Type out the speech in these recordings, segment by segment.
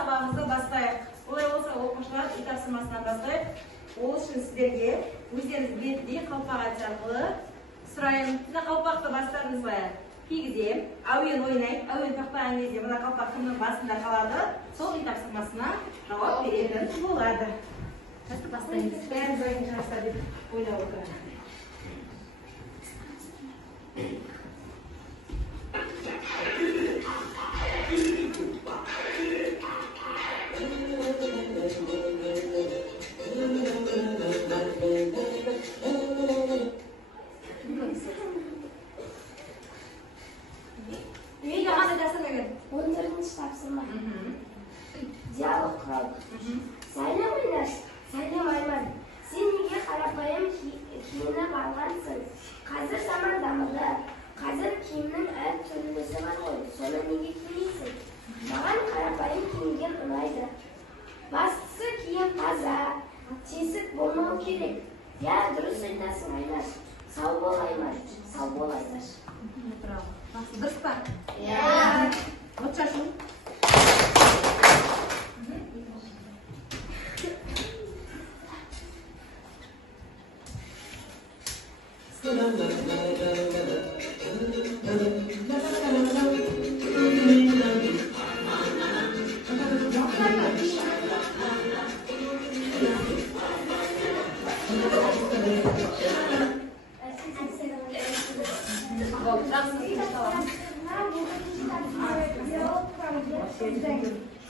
sabahımızı başlayalım. Olay olsa оқушылар үй тапсырмасынан бастайық. Ол үшін сіздерге өздеріңіз бетіне қалпақ арқылы сұраймын. Сіздер қалпақты бастарыңыз ба? Кигізем, әуен ойнайық. Әуен тоқтаған кезде мына қалпақ кімнің басында қалады, сол үй тапсырмасына жауап беретін болады. Бастаймыз. Бәріміз ойын жаса деп ойлап отырамын. Диалог құрал. Сәлем Айнаш, сәлем Айман. Сен неге қарапайым киініп алғансың? Қазір заман дамыды. Қазір киімнің әр түрлісі бар ғой. Соны неге кимейсің? Маған қарапайым киінген ұнайды. Бастысы киім таза, тесік болмау керек. Я, дұрыс айтасың Айнаш. Сау бол Айман, сау бол Айнаш. Дұрыс па? Иә. Отшашу.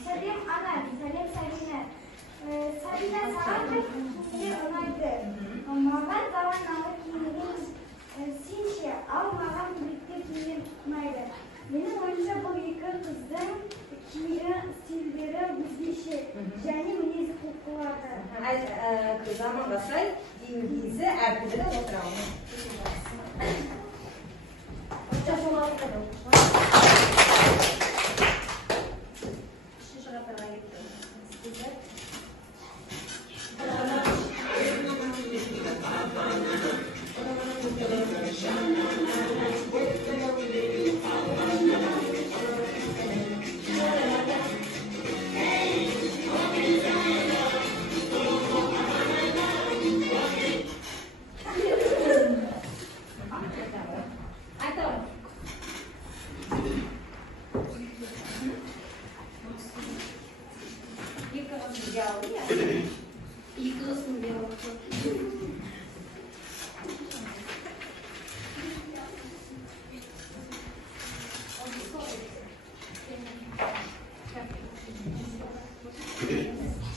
Сәлем ана, сәлем Сәлиме. Сәлиме саған киімдер ұнайды. Маған заманауи киінген сенше, ал маған бірікте киінген ұнайды. Менің ойымша бұл екі қыздың киім стильдері өзгеше және мінезі құлқыларды. Заманға сай киімдері әртүрлі отырамыз.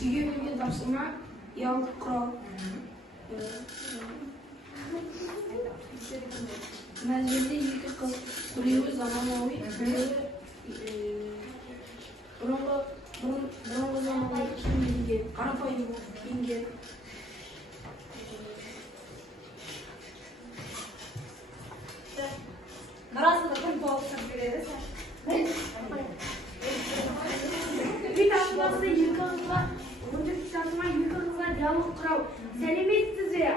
Үйге берген тапсырма диалог құрал. Мына жерде екі қыз, біреуі заманауи, біреуі бұрынғы заманауи киінген, қарапайым болып киінген. Арасында кім тоғыстырып береді? Үй тапсырмасы екі қызға, диалог құрау. Сәлеметсіз бе,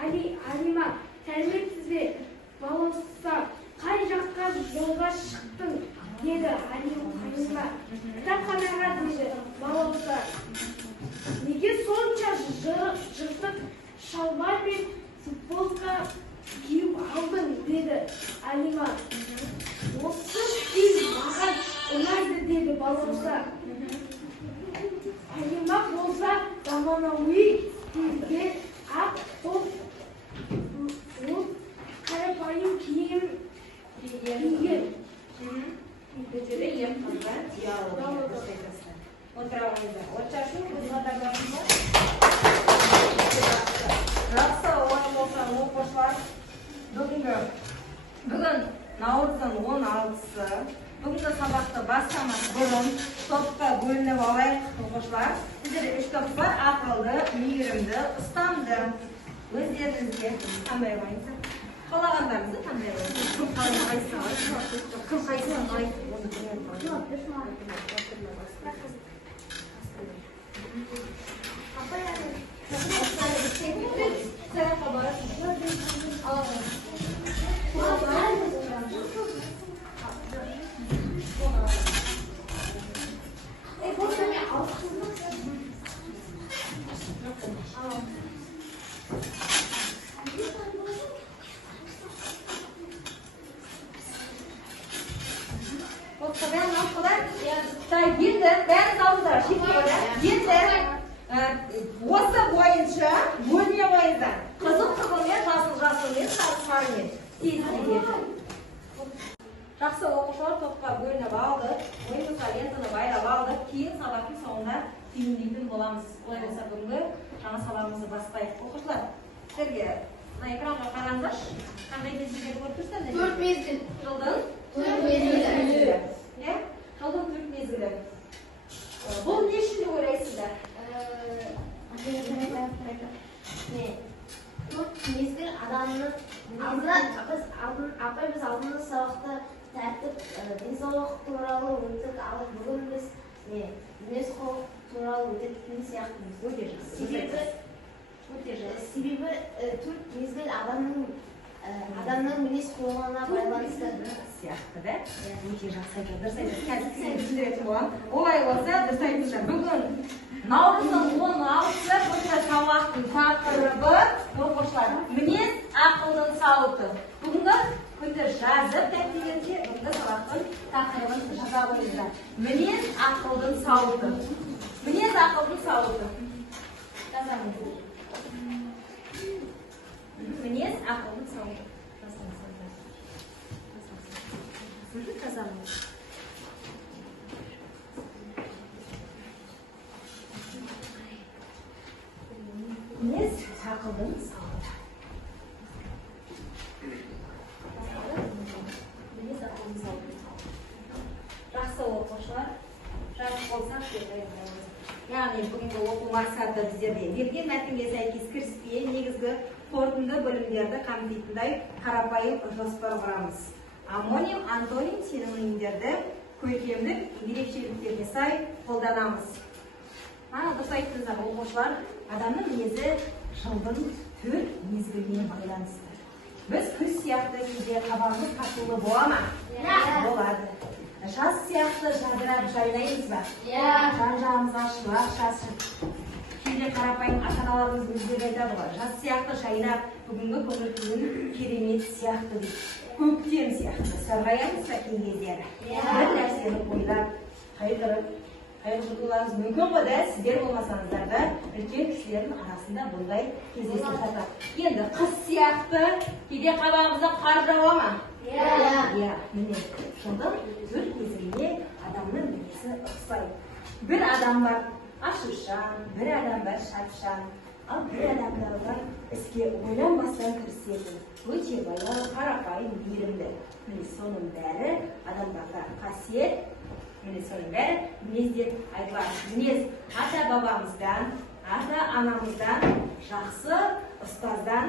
Алима? Сәлеметсіз бе, балауса? Қай жаққа жолға шықтың? Деді Алима. Кітапханаға деді балауса. Неге сонша жыртық шалбар мен футболка киіп алдың? Деді Алима. Осы стиль маған ұнайды деді балауса. Алима болса заманауи стильге ақ топ қарапайым киім киген. Көтере ем қызға диалог жасайды. Отырауыңызда. Отшашу қызғатарларында. Жақсы ойын болса оқушылар. Бүгін наурыздың 16-сы. Бүгінгі сабақты бастамас бұрын топқа бөлініп алайық оқушылар. Сіздер 3 топ бар, ақылды, мейірімді, ұстамды. Өздеріңізге қандай ойынсыз? Қалағандарыңызды қандай ойынсыз? Кім қайсы bölünüp aldık. Oyunumuzga lentаны bayrap aldık. Keyin сабактын соңында түйүндүйтүн боламыз. Олай болса бүгүнкү жаңы сабагыбызды баштайык. Окуучулар, силерге мына экранга караңыздарчы. Кандай мезгилдерди көрүп турсуздар? 4 mezgil. Жылдын 4 mezgili. Жылдын 4 мезгили. Бул эмне үчүн деп ойлойсуздар? Төрт mezgil adamның апай біз алдыңғы сабақта тәртіп денсаулық туралы өттік, ал бүгін біз мінез құлық туралы өтетін сияқтымыз. Өте жақсы. Себебі төрт mezgil адамның мінез құлығына байланысты Сияқты, да? Өте жақсы айтады. Дұрыс айтады. Қазір сізге түсіндіретін боламын. Олай болса, дұрыс айтыңыздар. Бүгін наурыздың 16-сы бүгінгі сабақтың тақырыбы оқушылар мінез ақылдың сауыты. Бүгінгі күнді жазып дәптерлерге бүгінгі сабақтың тақырыбын жаза қойыңыздар. Мінез ақылдың сауыты. Мінез ақылдың сауыты. Жазамыз. Мінез ақылдың сауыты. Жазамыз. Мінез ақылдың сауыты. Мінез ақылдың сауыты. Жақсы оқушылар, жақсы болсақ яғни бүгінгі оқу мақсаты біздерде берген мәтінге сәйкес кіріспе негізгі қорытынды білімдерді қамтитындай қарапайым жоспар құрамыз. Амоним, антоним синонимдерді көркемдік ерекшеліктерге сай қолданамыз. Дұрыс айттыңыздар оқушылар, адамның мінезі жылдың 4 мезгіліне байланысты. Біз күз сияқты кейде қабағымыз қатулы бола ма? Болады. Жаз сияқты жадырап жайнаймыз ба? Жан-жағымызға шуақ шашып. Кейде қарапайым ата-аналарымыз өздері айтады ғой, жаз сияқты жайнап, бүгінгі көңіл-күйдің керемет сияқты дейді. Көктем сияқты сарғаямыз ба кей кездері? Бір нәрсені ойлап, қайғыртуларыңыз мүмкін ғой да, сіздер болмасаңыздар да үлкен кісілердің арасында бұндай кездесіп жатады. Енді қыс сияқты кейде қабағымызда қар жауа ма? Міне, жылдың 4 мезгіліне адамның мінезі ұқсайды. Bir adam var aşırşan, bir adam var şapşan, al bir adamlar var eski oynanmasdan kırısıyordun. Öte bayağı karapayın birimde. Sonun beri adamlarda kasiyet, sonun beri minez деп айтылады. Minez ата babamızdan, ата anamızdan, жақсы ұстаздан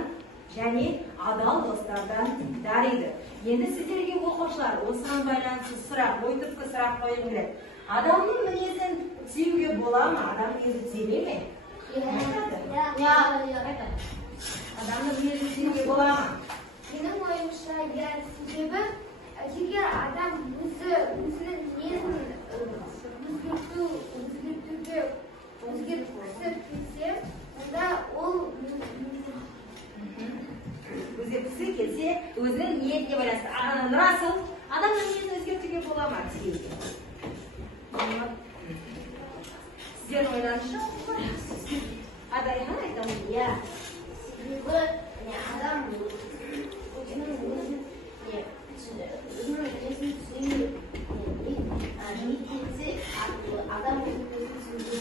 және адал достардан дариды. Енді сіздерге оқушылар осыған байланысты сұрақ, ой түрткі сұрақ қойғым келеді. Адамның мінезін түзеуге бола ма? Адам мінезі түзеле ме? Адамның мінезін түзеуге бола ма? Менің ойымша, себебі егер адам өзінің мінезін өзгерткісі келсе, онда ол өзгерткісі келсе, өзінің ниетіне байланысты. Расыл, адамның мінезін өзгертуге бола ма? Сіздер ойлаңызшы, Адархан айтамын, себебі адам өзінің мінезін түзеуге адам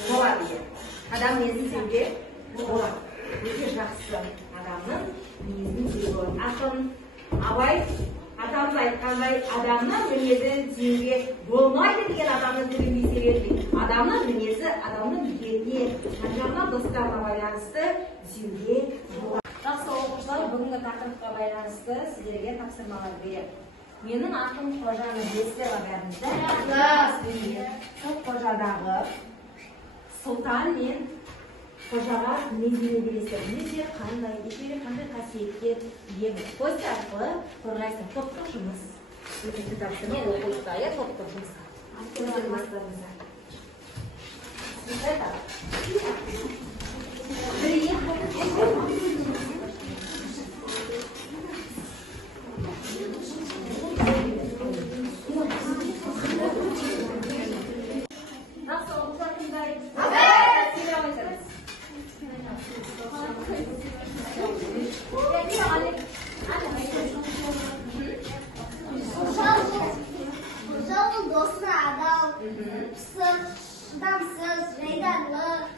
болады. Адам мінезін түзеуге болады. Өте жақсы адамның мінезін түзеуге болады. Ақын Абай атамыз айтқандай, адамның мінезін түзеуге болмайды деген адамның түрінде себебі. Адамның мінезі адамның ниетіне, жан-жағына достарына байланысты түзеуге болады. Жақсы оқушылар, бүгінгі тақырыпқа байланысты сіздерге тапсырмалар беремін. Менің атым Қожаны білесіздер ме бәріңіздер? Қожадағы сұлтан мен қожаға мінездеме бересіздер. Мінездер қандай, екеуі қандай қасиеттер ие ме? Пост арқылы қорғайсың. Топтық жұмыс. Өтекті тапсырма оқулықта, топтық жұмысқа. Көздеріңіздеріңізді. Güzel oldu. Yalnız, meydanlı,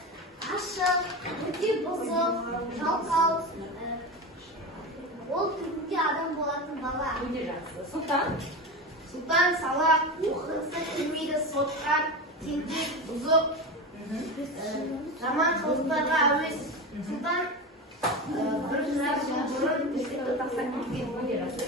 aşık, öte bozuk, şalkal. Ол түрінде адам болатын бала. Өте жақсы. Сұлтан? Сұлтан салақ, оқығысы келмейді, сотқар, тентек, бұзық. Жаман қылықтарға әуес. Сұлтан бір жыл бұрын төсекті тастап кеткен. Өте жақсы.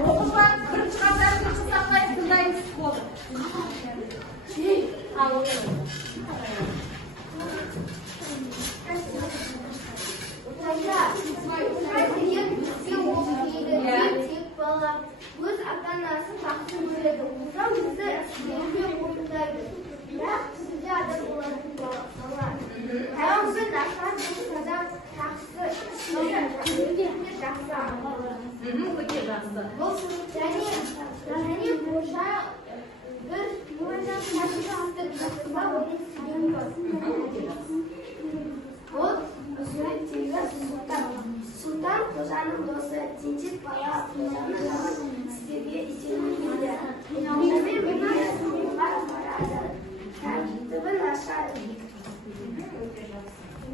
Оқушылар бірінші қатарын сақтайын тыңдаймыз болды. Өз ата-анасын жақсы көреді. Оған бізді іске қойындайды. Бірақ сізде адам болатын бала. Тәуіпсіз нашар болса да жақсы, өте жақсы ағалы. Өте жақсы. Және божа бір ойнап қатысты жақсыға ойын ол суреттегі Сұлтан қожаның досы, тентек бала қожаны жаман істерге итермелейді. Онымен бірге суға барады. Тәртібі нашар.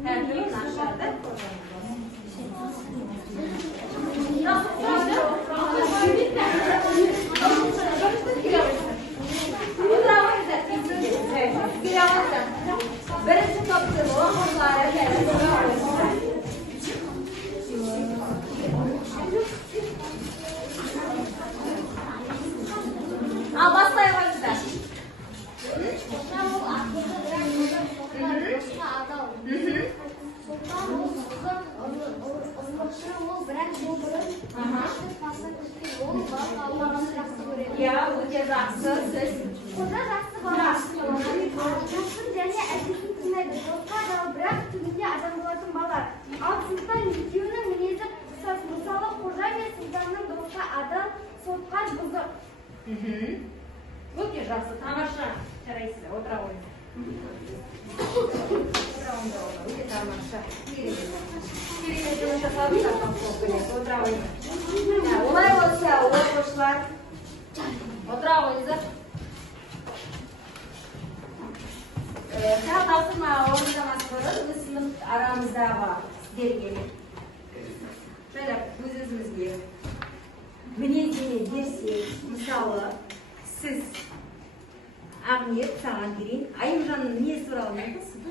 Тәртібі нашарды. Бірінші топтың оқушылары Al basтай қойыңыздар. Иә, өте жақсы. Қожа жақсы бала. Жақсын және әкесін тыңдайды. Достқа адал, бірақ түбінде адам болатын бала. Ал Сұлтан екеуінің мінезі ұқсас. Мысалы, қожа мен Сұлтанның достқа адал, сотқар, бұзық. Өте жақсы, тамаша. Жарайсыздар, отыра қойыңыздар. Өте тамаша. Керемет жұмыс жасадыңыздар, отыра қойыңыздар. Олай болса, оқушылар, отыра қойыңыздар. Сәл тапсырма орындамас бұрын өз сынып арамыздағы сіздерге жайлап өз-өзімізге мінездеме берсек, мысалы, сіз Ақниет саған берейін. Айымжанның мінезі туралы не айтасың?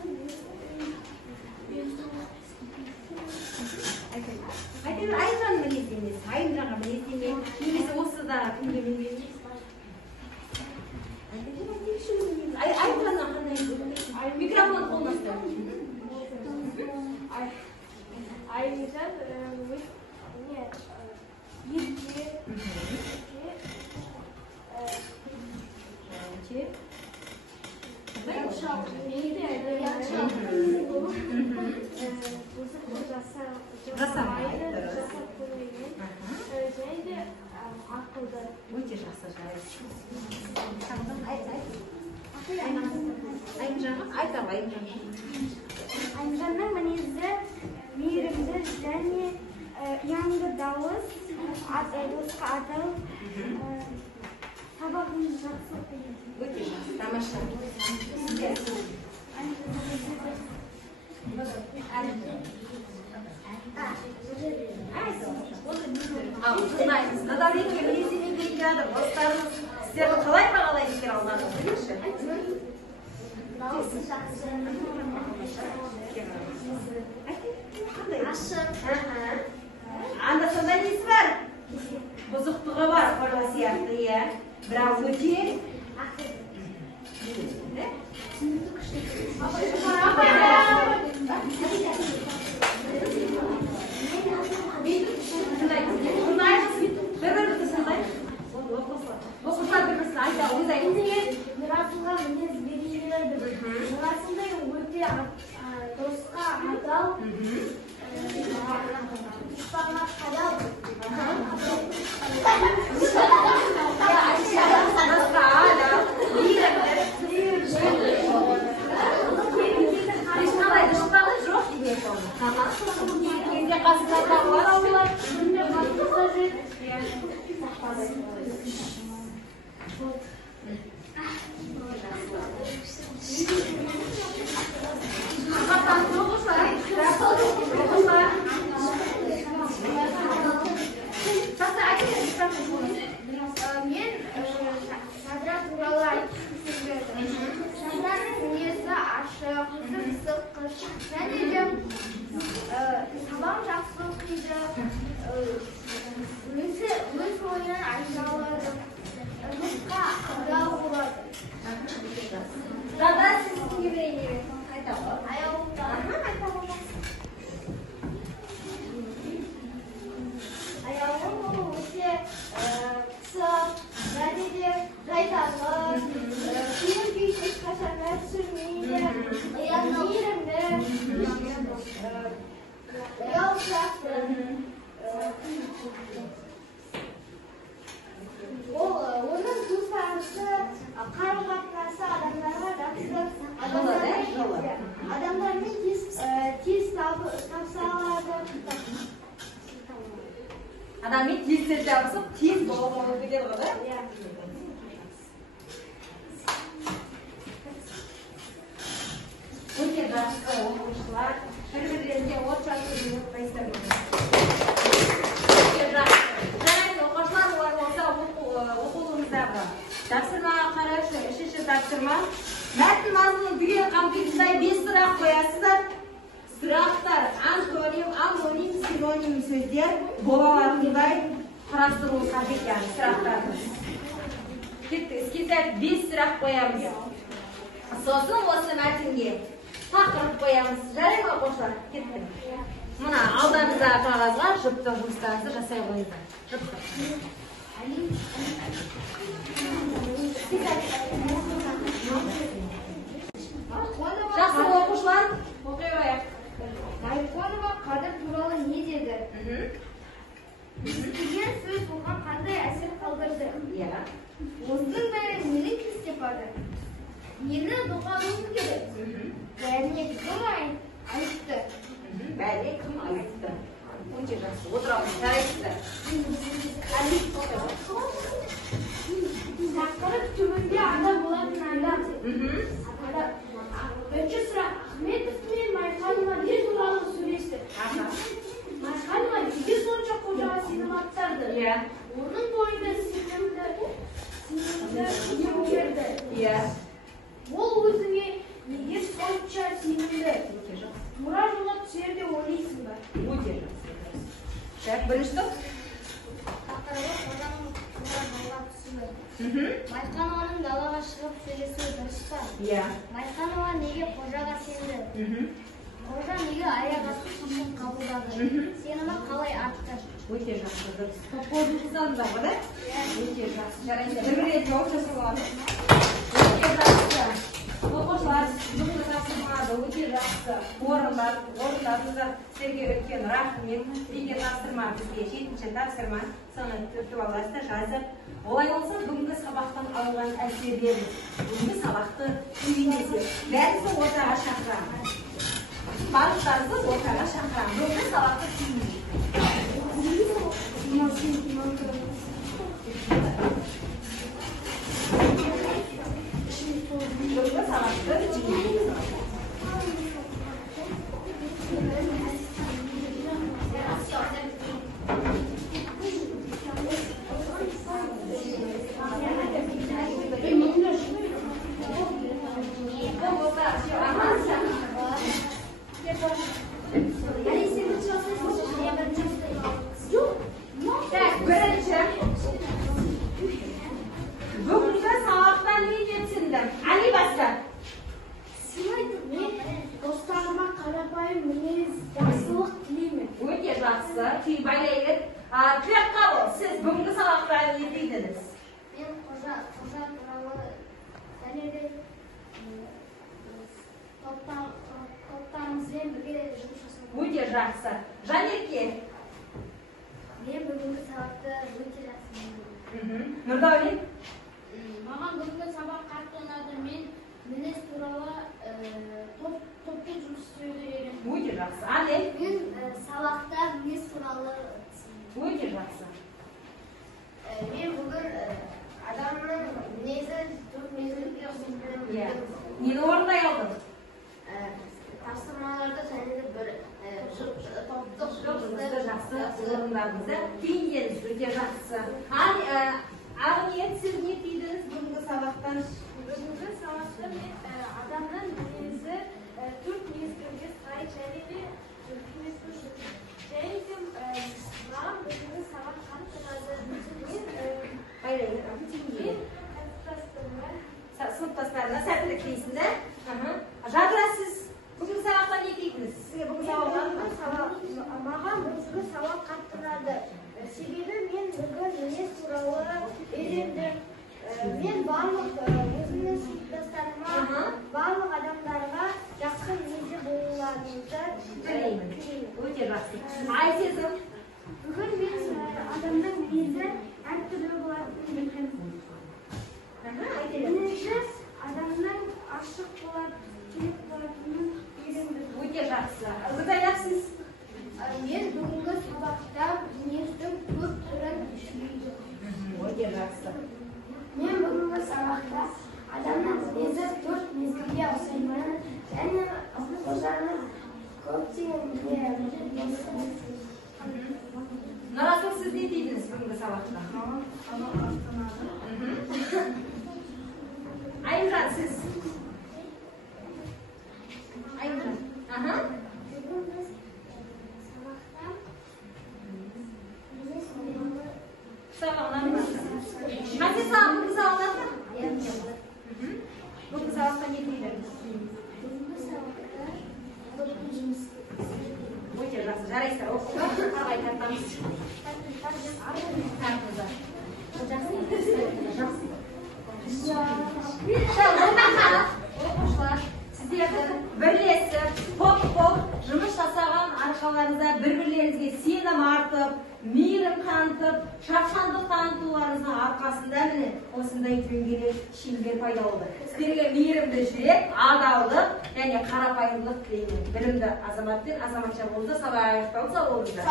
Айымжанның мінездемесі, Айымжанға мінездеме, немесе осы да кімге мінездемесі? Айымжаннан қандай микрофон қолдасты? Айымжан Өте жақсы жарайсыз. Айымжанға айта ғой, Айымжанға. Айымжанның мінезі мейірімді және яңды дауыс, достқа адал, сабағын жақсы оқиды. Өте жақсы, тамаша. Ал тыңдаймыз. Надавление мінездеме берген жатыр. Достарыңыз сіздерді қалай бағалайды екен алдағы? Біліңізші? Дауысы жақсы. Ашық. Анда-санда несі бар? Бұзықтығы бар, қожа сияқты, иә. Бірақ өте бір-бірімізді сындаймыз. Оқушылар бір-бірісін айта, өз айтыңыз. Мұратұлға мінез беріледі. Мұратындай өте достқа адал, дұшпанға қадал. Достқа адал, мейірімді. Men Sadra туралы айтқым келеді. Садраның мінезі ашық, сыртқыш, және де сабақ жақсы оқиды, өз ойын айта алады, жұмысқа адал болады. Садра сіздің кейбірейіне қайта ғой? Аяғым өте қысық, және де жайдарлы, киім киіп ешқашан түсірмейді, мейірімді, ұялшақты. Оның туыстары, қарым-қатынасы адамдарға жақсы, адамдармен тез табыса алады. Адаммен тез жабысып, тез болып кетеді ғой, да? Өте жақсы оқушылар, бір-бірлеріне от жағып ұмытпайсыздар. Өте жақсы. Жарайды, оқушылар олар болса оқуларыңыздағы тапсырмаға қарашы, үшінші тапсырма. Мәтін мазмұнын түгел қамтитындай 5 сұрақ қоясыздар. Сұрақтар антоним, амоним, синоним сөздер бола алатындай қарастыру қажет, яғни сұрақтарды. Ескертіп 5 сұрақ қоямыз. Сосын осы мәтінге тақырып қоямыз. Жарайды ма оқушылар? Кеттік. Мына алдымыздағы қағазға жұптық жұмыстарыңызды жасай қойыңыздар. Жұптық. Жақсы оқушылар, оқи қояйық. Найхонова қадір туралы не деді? Естіген сөз оған қандай әсер қалдырды? Осының бәрі нені көрсетеді? Нені доғаруым керек? Бәріне кім айтты? Бәріне кім айтты? Өте жақсы. Отырамыз, жарайсыздар. Тақырып түбінде ада болатын адам. Бірінші сұрақ, Ахметов мен Майханова не туралы сөйлесті? Майханова неге сонша қожаға сенім ақтарды? Оның бойында сенімді не берді? Ол өзіңе неге сонша сенімді? Тура жолға түсер деп ойлайсың ба? Өте жақсы. Бірінші топ. Тақырыбы қожаның тура жолға түсуі. Майханованың далаға шығып сөйлесуі дұрыс па? Майханова неге қожаға сенді? Қожа неге аяқ асты шешім қабылдады? Сенімі қалай артты? Өте жақсы. Топ-қозын қызданыздар ғой, да? Өте жақсы. Жарайды. Бір-біріне жауап жасап алады. Өте жақсы. Оқушылар бүгінгі тапсырмаларды өте жақсы орындадыңыздар. Сіздерге өткен рахмет. Егер тапсырма бізге 7-ші тапсырма соны түртіп аласыздар, жазып. Олай болса, бүгінгі сабақтан алған әсерлеріңіз, бүгінгі сабақты үйренесіз. Бәріңізді ортаға шақырамын. Барлықтарыңызды ортаға шақырамын. Бүгінгі сабақты үйренесіз. Бүгінгі сабақты үйренесіз. Бүгінгі сабақтан не жетсіңдір? Али баста. Мен достарыма қарапайым мінез, жақсылық тілеймін. Өте жақсы. Күй байлайық. Тілекқабыл, сіз бүгінгі сабақтан не дейдіңіз? Мен қожа туралы және де топтарымызбен бірге жұмыс жасаймын. Өте жақсы. Жанерке? Мен бүгінгі сабақты өте жақсы көрдім. Нұрдәулет? Маған бүгінгі сабақ қатты ұнады. Мен мінез туралы топпен жұмыс істеуді үйрендім. Өте жақсы. Анель? Мен сабақта мінез туралы Өте жақсы. Мен бүгін адамның мінезі төрт мезгілге ұқсайтынын білдім. Нені орындай оқушыларымыз, түйіндеріңіз өте жақсы. Ағниет, сіз не түйдіңіз бүгінгі сабақтан? Бүгінгі сабақта мен адамның мінезі төрт мезгілге сай және де маған бүгінгі сабақ қатты ұнады. Мен Сыныптастарына сәттілік дейсіз, Жадыра, сіз бүгінгі сабақтан не түйдіңіз? Сізге бүгінгі сабақтан? маған бүгінгі сабақ қатты ұнады. Себебі мен бүгін мінез туралы үйрендім. Мен барлық өзімнің сыныптастарыма, барлық адамдарға жақсы мінезді болуларыңызды тілеймін. Өте жақсы. Айсезім? Бүгін мен адамның мінезі әртүрлі болатынын білдім. Мінезі адамның ашық болады, керек болатынын үйрендім. Өте жақсы. Гүлзайнап, сіз? Мен бүгінгі сабақта мінездің көп түрін түсіндім. Өте жақсы. Мен бүгінгі сабақта адамның мінезі төрт мезгілге ұқсайтынын және қожаның көптеген Нарасыл, сіз не түйдіңіз бүгінгі сабақта? Айымжан, сіз? Айымжан. Бүгінгі сабақта мінез туралы Сабағынан ба? Мәсе сабақ бүгінгі сабақтан ба? Бүгінгі сабақта не түйдіңіз? бүгінгі сабақта көптің жұмысы. Өте жақсы. Жарайсыздар, оқуға қарай тартамыз. Тартыңыздар. Оқушылар, сіздерді бірлесіп, топ-топ жұмыс жасаған арқаларыңызда бір-бірлеріңізге сенім артып, мейірім танытып, шапшаңдық танытуларыңыздың арқасында міне осындай дөңгелек шеңбер пайда болды. Сіздерге мейірімді жүрек, адалдық және қарапайымдылық тілеймін. Білімді азамат пен азаматша болуды сабақ аяқталса болыңыздар.